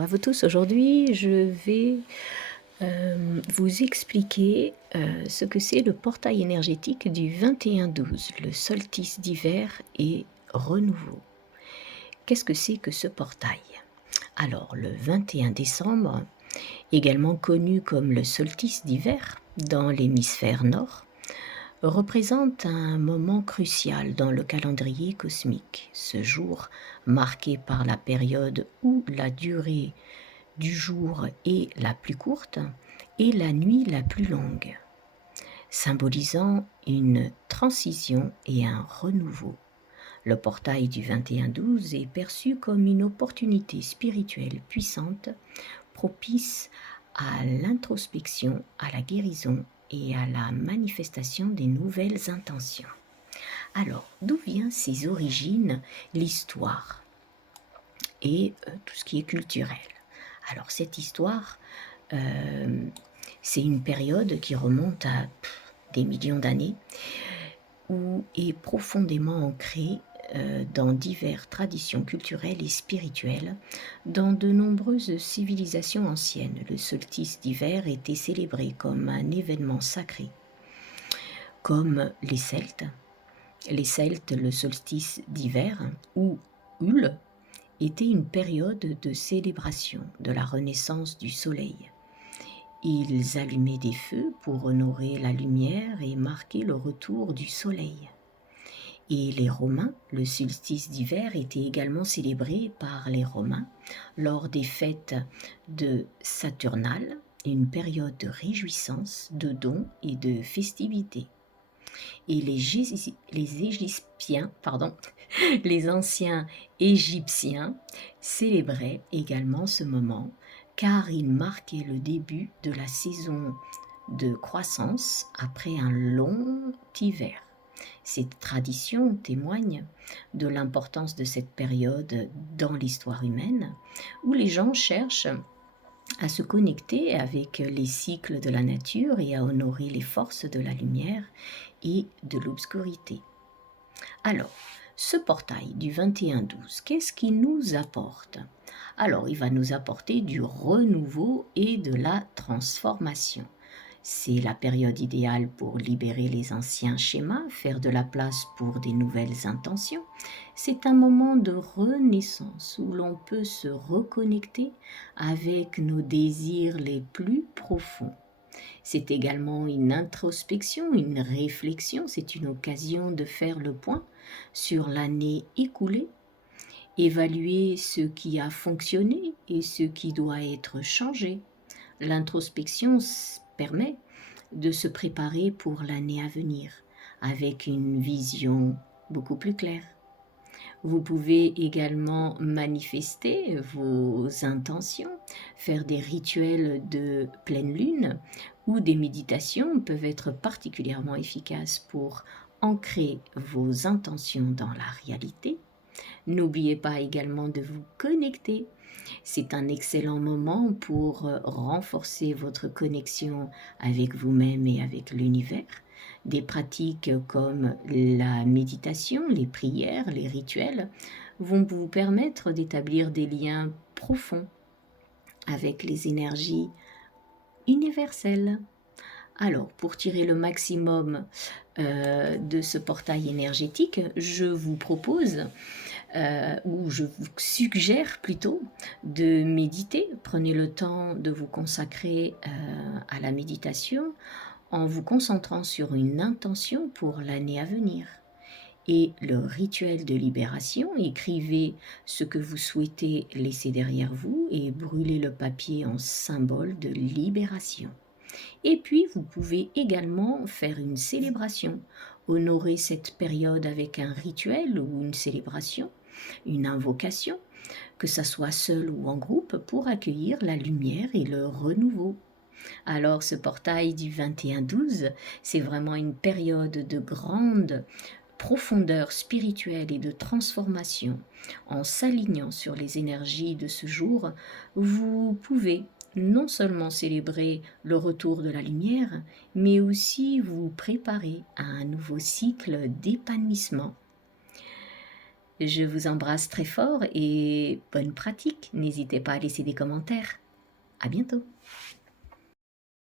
À vous tous, aujourd'hui, je vais vous expliquer ce que c'est le portail énergétique du 21-12, le solstice d'hiver et renouveau. Qu'est-ce que c'est que ce portail? Alors, le 21 décembre, également connu comme le solstice d'hiver dans l'hémisphère nord, représente un moment crucial dans le calendrier cosmique. Ce jour, marqué par la période où la durée du jour est la plus courte et la nuit la plus longue, symbolisant une transition et un renouveau. Le portail du 21-12 est perçu comme une opportunité spirituelle puissante, propice à l'introspection, à la guérison et à la manifestation des nouvelles intentions. Alors, d'où vient ses origines, l'histoire et tout ce qui est culturel? Alors, cette histoire, euh, c'est une période qui remonte à des millions d'années, où est profondément ancrée dans diverses traditions culturelles et spirituelles. Dans de nombreuses civilisations anciennes, le solstice d'hiver était célébré comme un événement sacré, comme les Celtes. Les Celtes, le solstice d'hiver, ou Hul, était une période de célébration de la renaissance du soleil. Ils allumaient des feux pour honorer la lumière et marquer le retour du soleil. Et les Romains, le solstice d'hiver était également célébré par les Romains lors des fêtes de Saturnales, une période de réjouissance, de dons et de festivités. Et les Égyptiens, les anciens Égyptiens célébraient également ce moment car il marquait le début de la saison de croissance après un long hiver. Cette tradition témoigne de l'importance de cette période dans l'histoire humaine, où les gens cherchent à se connecter avec les cycles de la nature et à honorer les forces de la lumière et de l'obscurité. Alors, ce portail du 21-12, qu'est-ce qu'il nous apporte? Alors, il va nous apporter du renouveau et de la transformation. C'est la période idéale pour libérer les anciens schémas, faire de la place pour des nouvelles intentions. C'est un moment de renaissance où l'on peut se reconnecter avec nos désirs les plus profonds. C'est également une introspection, une réflexion, c'est une occasion de faire le point sur l'année écoulée, évaluer ce qui a fonctionné et ce qui doit être changé. L'introspection permet de se préparer pour l'année à venir avec une vision beaucoup plus claire. Vous pouvez également manifester vos intentions, faire des rituels de pleine lune ou des méditations peuvent être particulièrement efficaces pour ancrer vos intentions dans la réalité. N'oubliez pas également de vous connecter. C'est un excellent moment pour renforcer votre connexion avec vous-même et avec l'univers. Des pratiques comme la méditation, les prières, les rituels vont vous permettre d'établir des liens profonds avec les énergies universelles. Alors, pour tirer le maximum de ce portail énergétique, je vous propose, ou je vous suggère plutôt, de méditer. Prenez le temps de vous consacrer à la méditation en vous concentrant sur une intention pour l'année à venir. Et le rituel de libération, écrivez ce que vous souhaitez laisser derrière vous et brûlez le papier en symbole de libération. Et puis, vous pouvez également faire une célébration, honorer cette période avec un rituel ou une célébration, une invocation, que ça soit seul ou en groupe, pour accueillir la lumière et le renouveau. Alors, ce portail du 21-12, c'est vraiment une période de grande profondeur spirituelle et de transformation. En s'alignant sur les énergies de ce jour, vous pouvez non seulement célébrer le retour de la lumière, mais aussi vous préparer à un nouveau cycle d'épanouissement. Je vous embrasse très fort et bonne pratique. N'hésitez pas à laisser des commentaires. À bientôt.